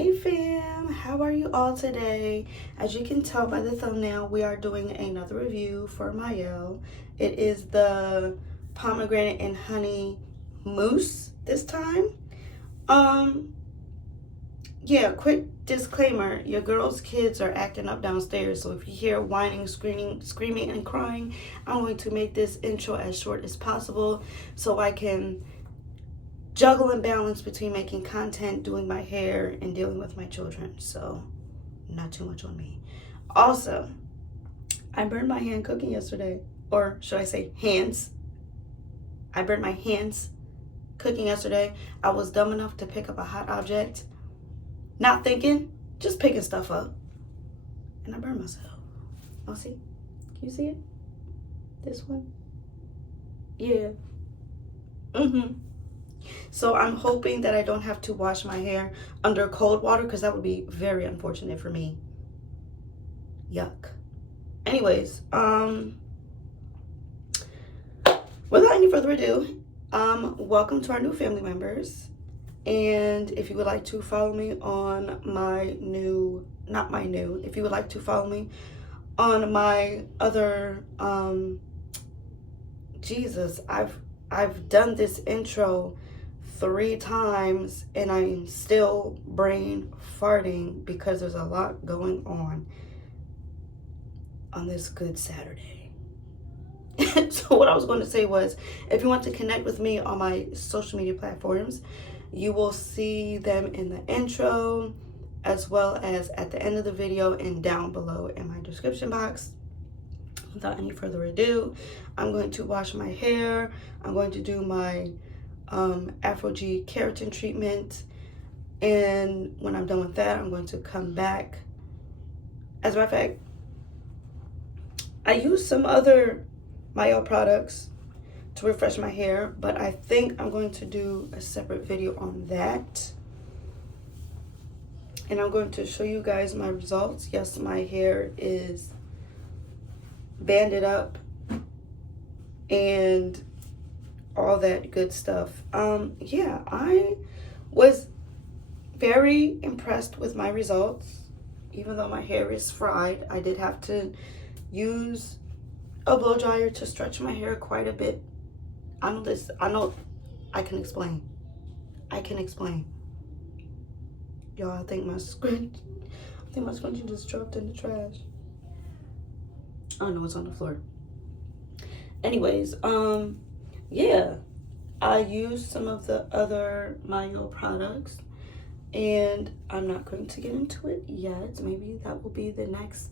Hey fam, how are you all today? As you can tell by the thumbnail, we are doing another review for Mielle. It is the pomegranate and honey mousse this time. Yeah, quick disclaimer, your girl's kids are acting up downstairs, so if you hear whining, screaming and crying, I'm going to make this intro as short as possible so I can juggle and balance between making content, doing my hair, and dealing with my children. So not too much on me. Also, I burned my hand cooking yesterday. Or should I say hands? I burned my hands cooking yesterday. I was dumb enough to pick up a hot object, not thinking, just picking stuff up. And I burned myself. Oh, see? Can you see it? This one? Yeah. So I'm hoping that I don't have to wash my hair under cold water because that would be very unfortunate for me. Yuck. Anyways, without any further ado, welcome to our new family members. And if you would like to follow me on my new, if you would like to follow me on my other, I've done this intro 3 times and I'm still brain farting because there's a lot going on this good Saturday. So what I was going to say was, if you want to connect with me on my social media platforms, you will see them in the intro as well as at the end of the video and down below in my description box. Without any further ado, I'm going to wash my hair. I'm going to do my Afro G keratin treatment, and when I'm done with that, I'm going to come back. As a matter of fact, I use some other Mielle products to refresh my hair, but I think I'm going to do a separate video on that, and I'm going to show you guys my results. Yes, my hair is banded up and all that good stuff. Yeah, I was very impressed with my results. Even though my hair is fried, I did have to use a blow dryer to stretch my hair quite a bit. I know I can explain. Y'all, I think my scrunchie just dropped in the trash. Oh no, it's on the floor. Anyways, yeah, I used some of the other Mielle products, and I'm not going to get into it yet. Maybe that will be the next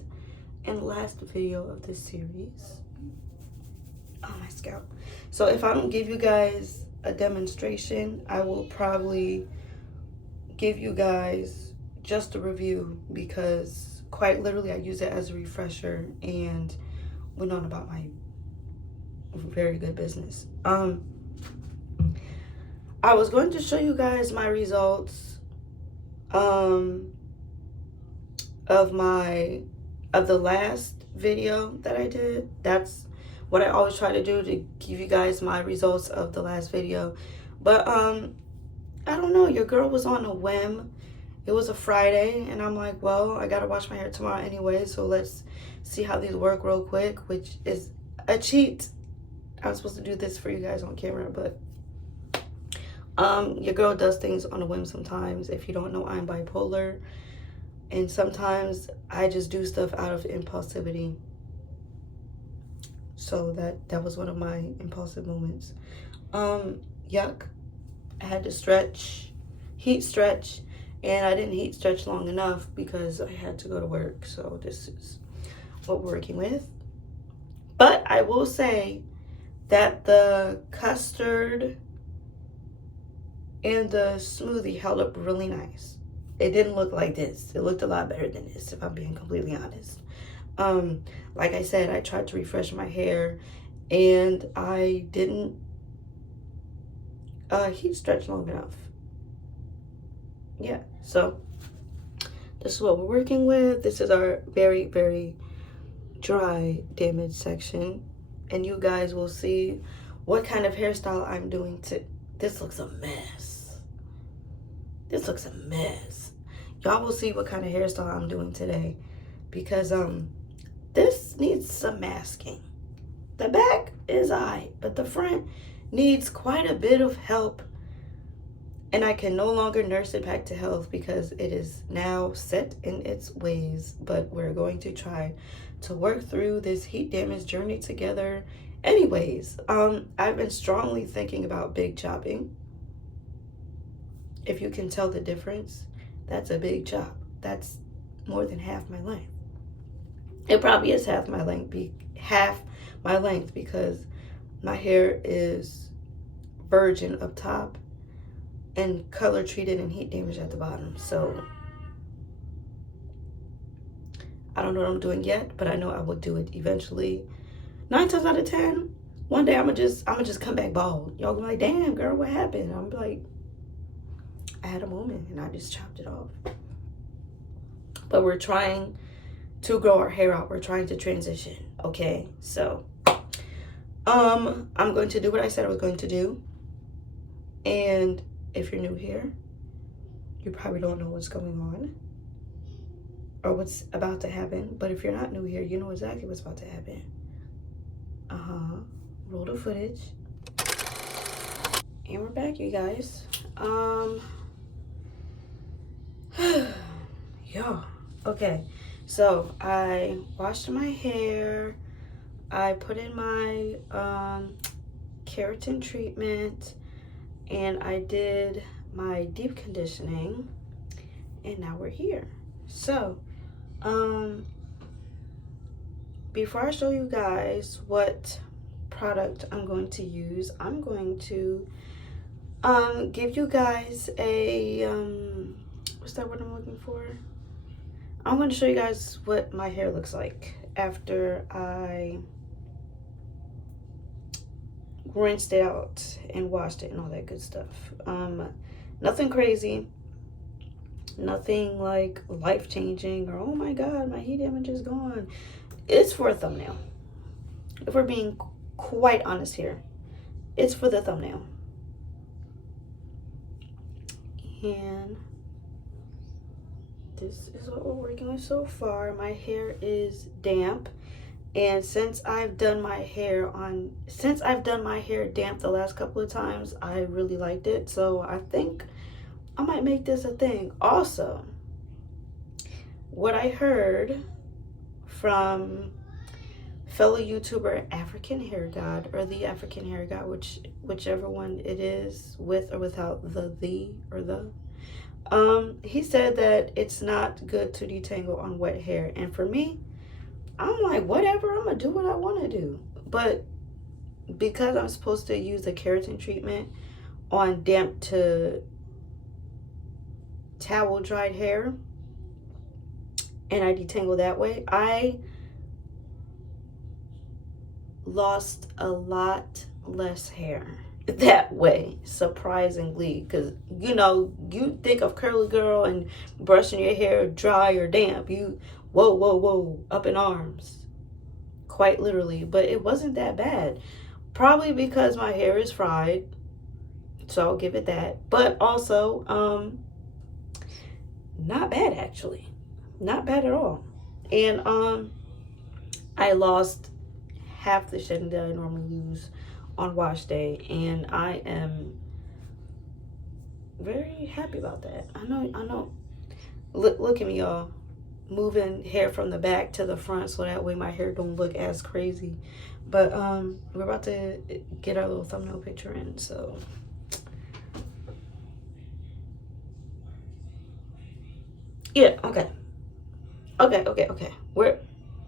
and last video of this series. Oh, my scalp. So if I don't give you guys a demonstration, I will probably give you guys just a review, because quite literally I use it as a refresher and went on about my very good business. I was going to show you guys my results of the last video that I did. That's what I always try to do, to give you guys my results of the last video. But I don't know, your girl was on a whim. It was a Friday and I'm like, well, I gotta wash my hair tomorrow anyway, so let's see how these work real quick, which is a cheat. I was supposed to do this for you guys on camera, but your girl does things on a whim sometimes. If you don't know, I'm bipolar, and sometimes I just do stuff out of impulsivity. So that was one of my impulsive moments. Yuck. I had to heat stretch, and I didn't heat stretch long enough because I had to go to work. So this is what we're working with. But I will say that the custard and the smoothie held up really nice. It didn't look like this. It looked a lot better than this, if I'm being completely honest. Like I said, I tried to refresh my hair and I didn't heat stretch long enough. Yeah, so this is what we're working with. This is our very, very dry damage section, and you guys will see what kind of hairstyle I'm doing. This looks a mess. Y'all will see what kind of hairstyle I'm doing today, because this needs some masking. The back is alright, but the front needs quite a bit of help, and I can no longer nurse it back to health because it is now set in its ways. But we're going to try to work through this heat damage journey together. Anyways, I've been strongly thinking about big chopping. If you can tell the difference, that's a big chop. That's more than half my length. It probably is half my length because my hair is virgin up top and color treated and heat damage at the bottom. So I don't know what I'm doing yet, but I know I will do it eventually. 9 times out of 10, one day I'm gonna just come back bald. Y'all gonna be like, damn girl, what happened? I'm like, I had a moment and I just chopped it off. But we're trying to grow our hair out. We're trying to transition. Okay, so I'm going to do what I said I was going to do. And if you're new here, you probably don't know what's going on or what's about to happen. But if you're not new here, you know exactly what's about to happen. Roll the footage. And we're back, you guys. Yeah. Okay. So I washed my hair. I put in my keratin treatment, and I did my deep conditioning, and now we're here. So before I show you guys what product I'm going to use, I'm going to give you guys a what's that word I'm looking for? I'm going to show you guys what my hair looks like after I rinsed it out and washed it and all that good stuff. Nothing crazy, nothing like life-changing or oh my god, my heat damage is gone. It's for a thumbnail. If we're being quite honest here, it's for the thumbnail. And this is what we're working with so far. My hair is damp, and since I've done my hair damp the last couple of times, I really liked it. So I think I might make this a thing. Also, what I heard from fellow YouTuber African Hair God, or the African Hair God, whichever one it is, with or without the or the, he said that it's not good to detangle on wet hair. And for me, I'm like, whatever, I'm gonna do what I want to do. But because I'm supposed to use a keratin treatment on damp to towel dried hair, and I detangle that way, I lost a lot less hair that way, surprisingly. Because you know, you think of curly girl and brushing your hair dry or damp, you whoa up in arms, quite literally. But it wasn't that bad, probably because my hair is fried, so I'll give it that. But also not bad, actually, not bad at all. And I lost half the shedding that I normally lose on wash day, and I am very happy about that. I know. Look at me, y'all, moving hair from the back to the front so that way my hair don't look as crazy. But we're about to get our little thumbnail picture in, so yeah. Okay.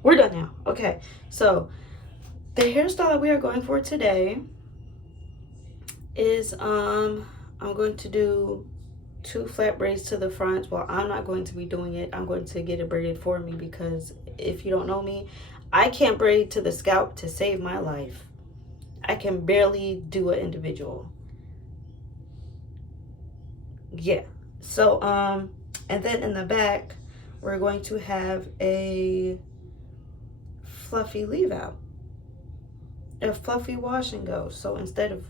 We're done now. Okay, so the hairstyle that we are going for today is I'm going to do 2 flat braids to the front. Well, I'm not going to be doing it. I'm going to get it braided for me, because if you don't know me, I can't braid to the scalp to save my life. I can barely do an individual. Yeah. So and then in the back, we're going to have a fluffy leave out, a fluffy wash and go. So instead of,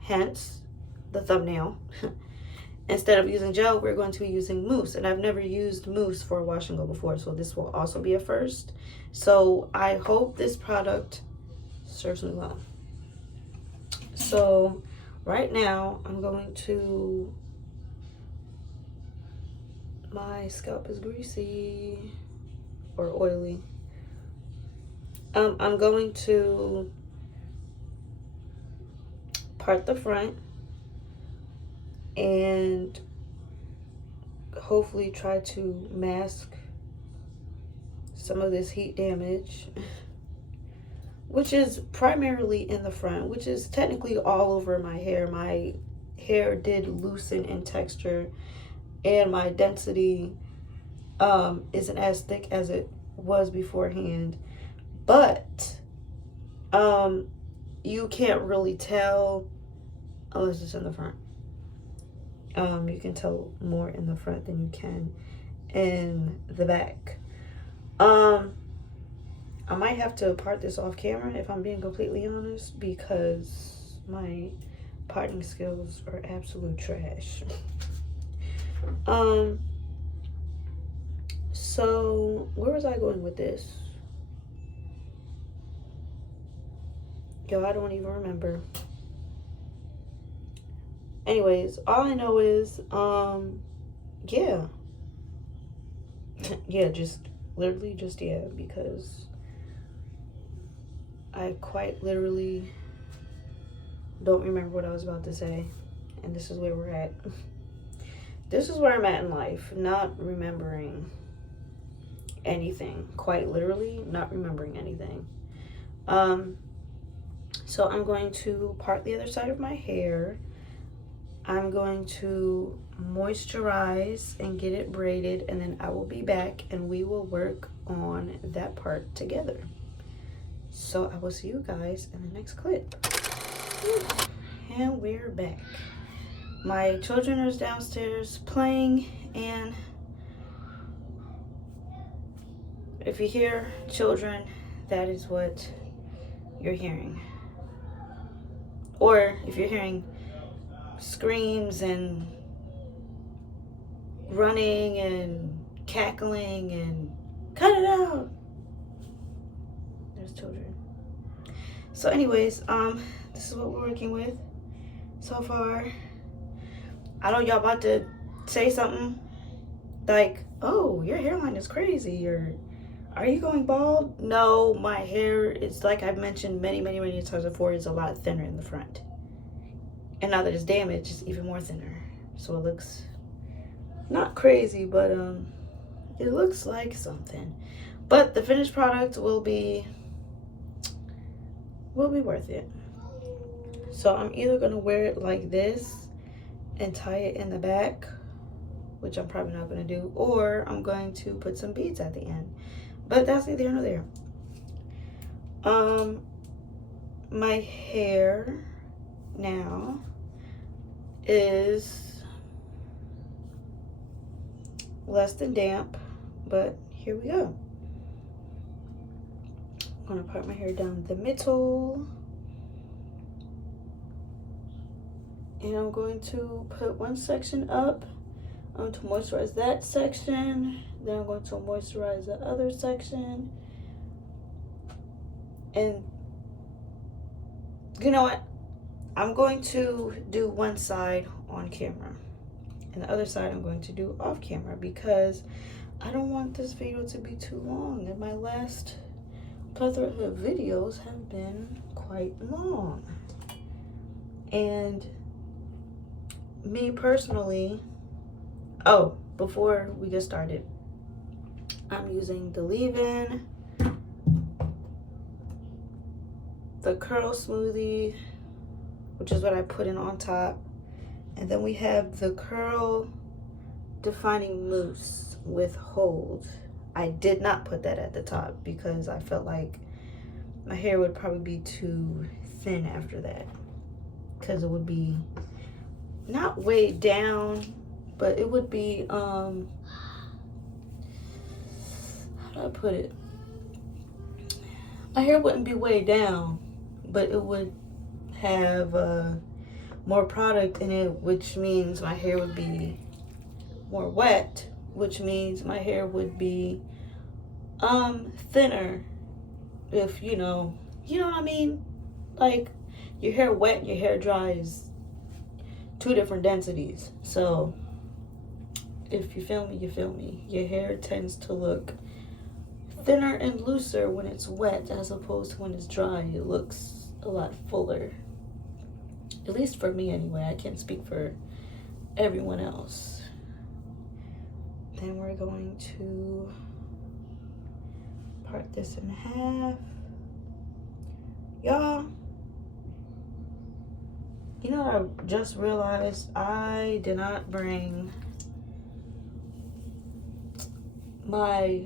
hence the thumbnail, instead of using gel, we're going to be using mousse. And I've never used mousse for a wash and go before, so this will also be a first. So I hope this product serves me well. So right now I'm going to, my scalp is greasy or oily. I'm going to part the front and hopefully try to mask some of this heat damage, which is primarily in the front, which is technically all over my hair. My hair did loosen in texture, and my density isn't as thick as it was beforehand, but you can't really tell unless it's in the front. You can tell more in the front than you can in the back. I might have to part this off camera if I'm being completely honest, because my parting skills are absolute trash. So where was I going with this? Yo, I don't even remember. Anyways, all I know is, yeah. Yeah, just literally just, yeah, because I quite literally don't remember what I was about to say. And this is where we're at. This is where I'm at in life, not remembering anything. Quite literally not remembering anything. So I'm going to part the other side of my hair. I'm going to moisturize and get it braided, and then I will be back and we will work on that part together. So I will see you guys in the next clip. And we're back. My children are downstairs playing, and if you hear children, that is what you're hearing. Or if you're hearing screams and running and cackling and cut it out, there's children. So anyways, this is what we're working with so far. I know y'all about to say something like, oh, your hairline is crazy, or are you going bald? No, my hair is, like I've mentioned many times before, is a lot thinner in the front. And now that it's damaged, it's even more thinner. So it looks not crazy, but it looks like something. But the finished product will be worth it. So I'm either gonna wear it like this and tie it in the back, which I'm probably not gonna do, or I'm going to put some beads at the end. But that's neither here nor there. My hair now is less than damp, but here we go. I'm gonna part my hair down the middle, and I'm going to put one section up. I'm going to moisturize that section, then I'm going to moisturize the other section. And you know what? I'm going to do one side on camera, and the other side I'm going to do off camera, because I don't want this video to be too long, and my last plethora of videos have been quite long. And me personally, oh, before we get started, I'm using the leave-in, the curl smoothie, which is what I put in on top, and then we have the curl defining mousse with hold. I did not put that at the top because I felt like my hair would probably be too thin after that, because it would be not weighed down, but it would be how do I put it? My hair wouldn't be weighed down, but it would have more product in it, which means my hair would be more wet, which means my hair would be thinner. If you know what I mean? Like, your hair wet and your hair dry is two different densities. So if you feel me, you feel me. Your hair tends to look thinner and looser when it's wet, as opposed to when it's dry. It looks a lot fuller. At least for me anyway. I can't speak for everyone else. Then we're going to part this in half. Y'all, you know what I just realized? I did not bring my,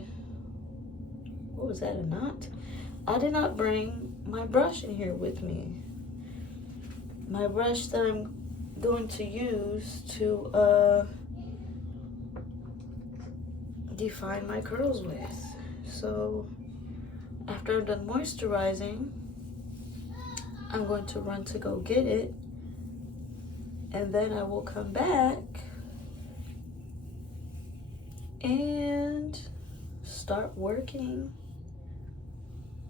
what was that, a knot? I did not bring my brush in here with me. My brush that I'm going to use to define my curls with. So after I'm done moisturizing, I'm going to run to go get it, and then I will come back and start working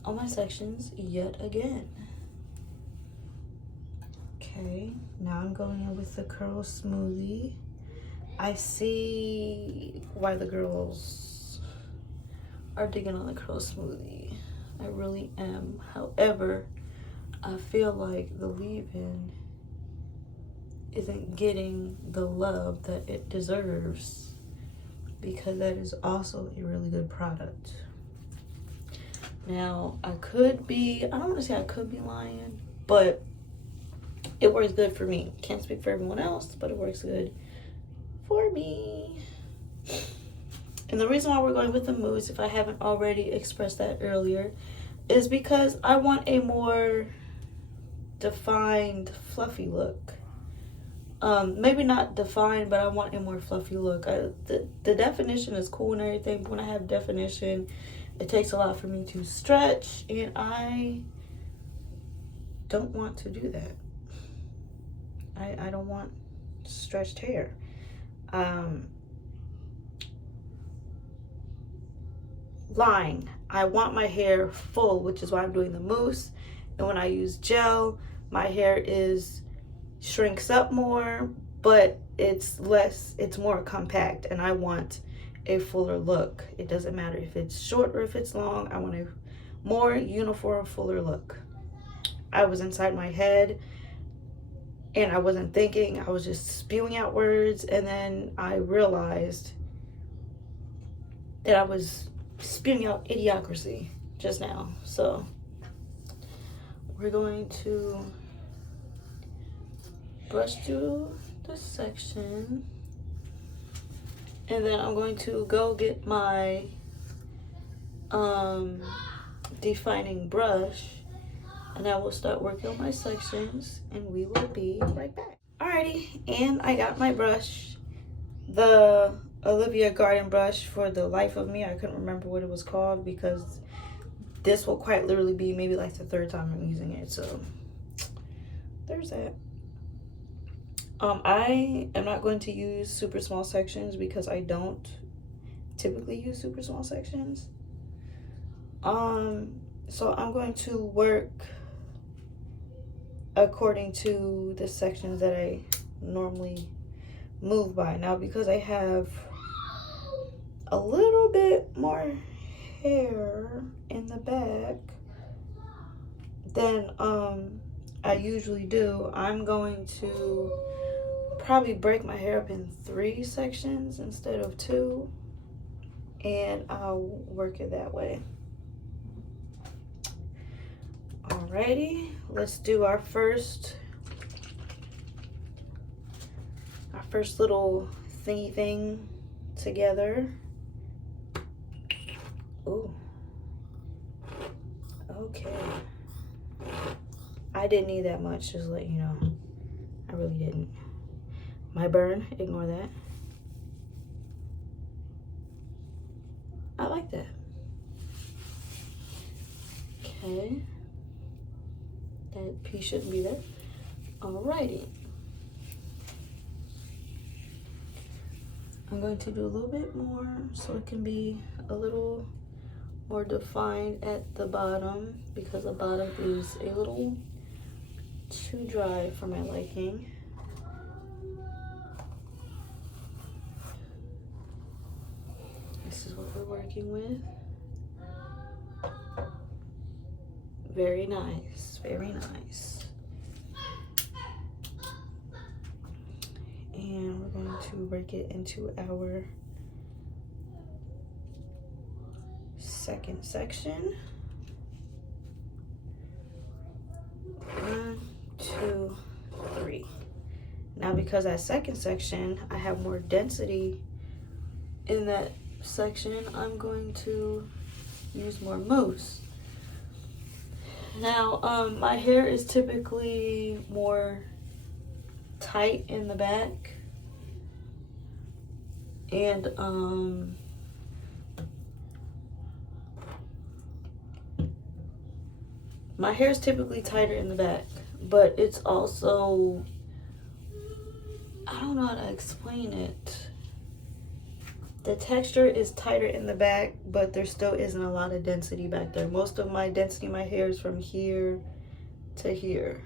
on my sections yet again. Okay, now I'm going in with the curl smoothie. I see why the girls are digging on the curl smoothie. I really am. However, I feel like the leave-in isn't getting the love that it deserves, because that is also a really good product. Now, I don't want to say I could be lying, but it works good for me. Can't speak for everyone else, but it works good for me. And the reason why we're going with the mousse, if I haven't already expressed that earlier, is because I want a more defined, fluffy look. Maybe not defined, but I want a more fluffy look. The definition is cool and everything, but when I have definition, it takes a lot for me to stretch, and I don't want to do that. I don't want stretched hair. Lying. I want my hair full, which is why I'm doing the mousse. And when I use gel, my hair shrinks up more, but it's more compact, and I want a fuller look. It doesn't matter if it's short or if it's long. I want a more uniform, fuller look. I was inside my head and I wasn't thinking. I was just spewing out words, and then I realized that I was spewing out idiocracy just now. So we're going to brush through this section, and then I'm going to go get my defining brush, and I will start working on my sections, and we will be right back. Alrighty, and I got my brush, the Olivia Garden brush. For the life of me, I couldn't remember what it was called, because this will quite literally be maybe like the third time I'm using it. So there's that. I am not going to use super small sections because I don't typically use super small sections. So I'm going to work according to the sections that I normally move by. Now, because I have a little bit more hair in the back than I usually do, I'm going to probably break my hair up in 3 sections instead of 2, and I'll work it that way. Alrighty, let's do our first little thingy thing together. Ooh. Okay. I didn't need that much, just to let you know. I really didn't. My burn, ignore that. I like that. Okay. That piece shouldn't be there. Alrighty. I'm going to do a little bit more so it can be a little more defined at the bottom, because the bottom is a little too dry for my liking. This is what we're working with. Very nice, very nice. And we're going to work it into our second section. 1, 2, 3. Now, because that second section, I have more density in that section, I'm going to use more mousse. Now, my hair is typically more tight in the back, and my hair is typically tighter in the back, but it's also, I don't know how to explain it. The texture is tighter in the back, but there still isn't a lot of density back there. Most of my density in my hair is from here to here.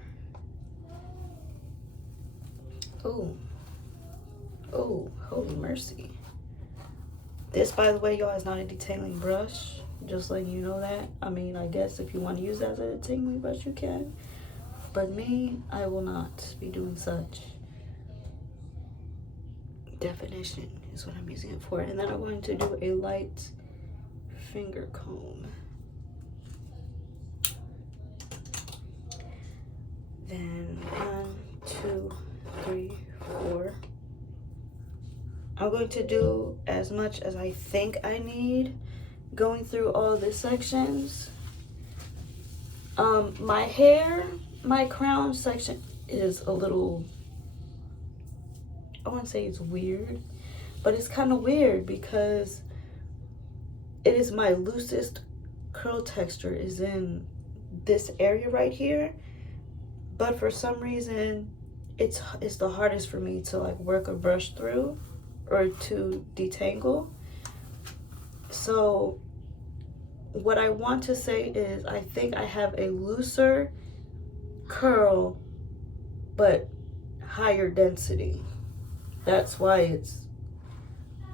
Oh, oh, holy mercy. This, by the way, y'all, is not a detailing brush. Just letting you know that. I mean, I guess if you want to use that as a detailing brush, you can. But me, I will not be doing such. Definition is what I'm using it for. And then I'm going to do a light finger comb. Then 1, 2, 3, 4. I'm going to do as much as I think I need going through all the sections. My hair, my crown section is a little, I wouldn't say it's weird, but it's kind of weird because it is my loosest curl texture is in this area right here, but for some reason it's the hardest for me to like work a brush through or to detangle. So what I want to say is I think I have a looser curl but higher density. That's why it's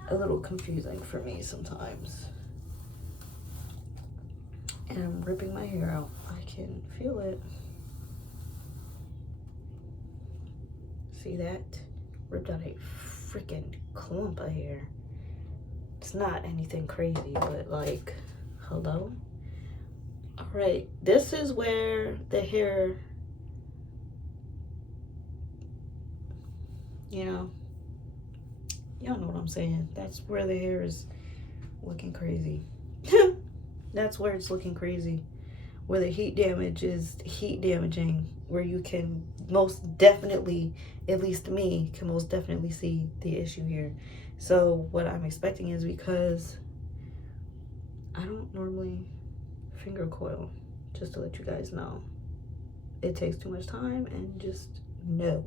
a little confusing for me sometimes. And I'm ripping my hair out. I can feel it. See that? Ripped out a freaking clump of hair. It's not anything crazy, but like, hello? All right, this is where the hair, you know, y'all know what I'm saying. That's where the hair is looking crazy. That's where it's looking crazy. Where the heat damage is heat damaging. Where you can most definitely, at least me, can most definitely see the issue here. So what I'm expecting is, because I don't normally finger coil, just to let you guys know. It takes too much time, and just no.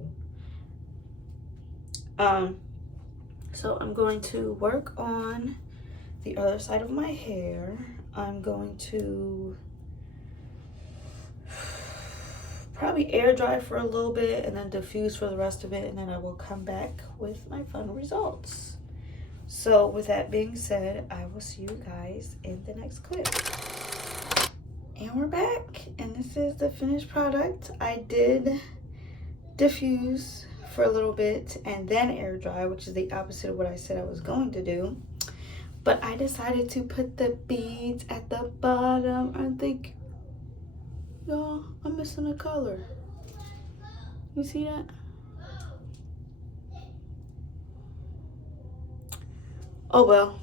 So I'm going to work on the other side of my hair. I'm going to probably air dry for a little bit and then diffuse for the rest of it, and then I will come back with my final results. So with that being said, I will see you guys in the next clip. And we're back, and this is the finished product. I did diffuse for a little bit and then air dry, which is the opposite of what I said I was going to do. But I decided to put the beads at the bottom. I think, y'all, I'm missing a color. You see that? Oh well.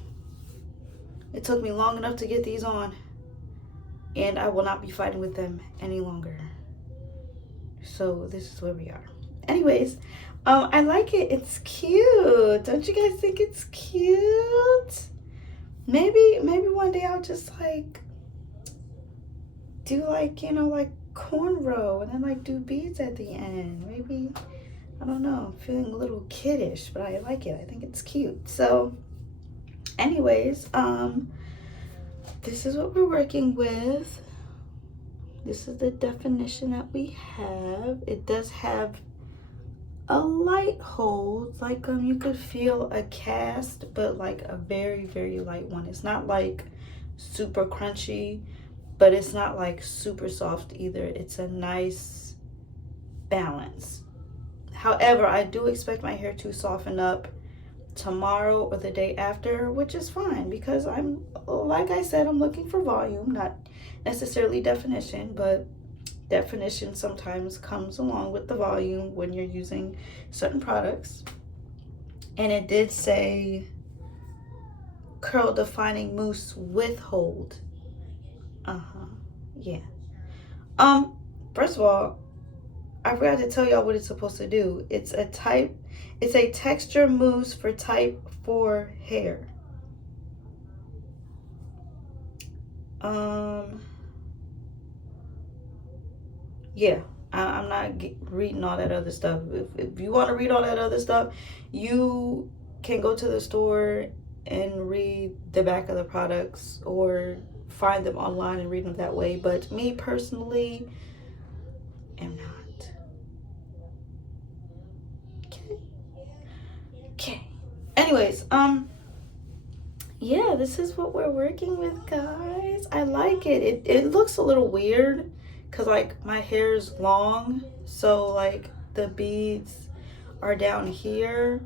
It took me long enough to get these on, and I will not be fighting with them any longer. So this is where we are. Anyways, I like it. It's cute. Don't you guys think it's cute? Maybe one day I'll just like do like, you know, like cornrow and then like do beads at the end. Maybe I don't know, I'm feeling a little kiddish, but I like it. I think it's cute. So anyways, this is what we're working with. This is the definition that we have. It does have a light hold, like you could feel a cast, but like a very, very light one. It's not like super crunchy, but it's not like super soft either. It's a nice balance. However, I do expect my hair to soften up tomorrow or the day after, which is fine because I'm, like I said, I'm looking for volume, not necessarily definition, but definition sometimes comes along with the volume when you're using certain products. And it did say curl defining mousse with hold. Yeah. First of all, I forgot to tell y'all what it's supposed to do. It's a texture mousse for type 4 hair. Yeah, I'm not reading all that other stuff. If you want to read all that other stuff, you can go to the store and read the back of the products or find them online and read them that way. But me personally am not. Okay. Anyways, yeah, this is what we're working with, guys. I like it. It looks a little weird because like my hair is long, so like the beads are down here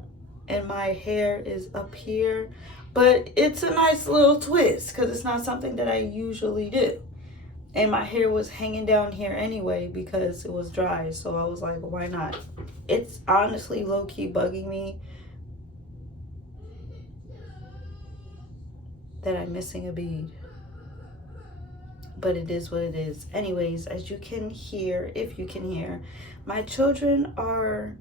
and my hair is up here, but it's a nice little twist because it's not something that I usually do. And my hair was hanging down here anyway because it was dry, so I was like, why not? It's honestly low-key bugging me that I'm missing a bead, but it is what it is. Anyways, as you can hear, if you can hear, my children are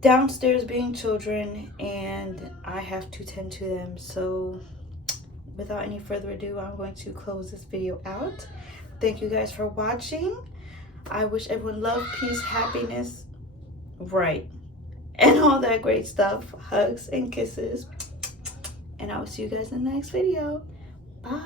downstairs being children and I have to tend to them. So without any further ado, I'm going to close this video out. Thank you guys for watching. I wish everyone love, peace, happiness, right, and all that great stuff. Hugs and kisses. And I will see you guys in the next video. Bye.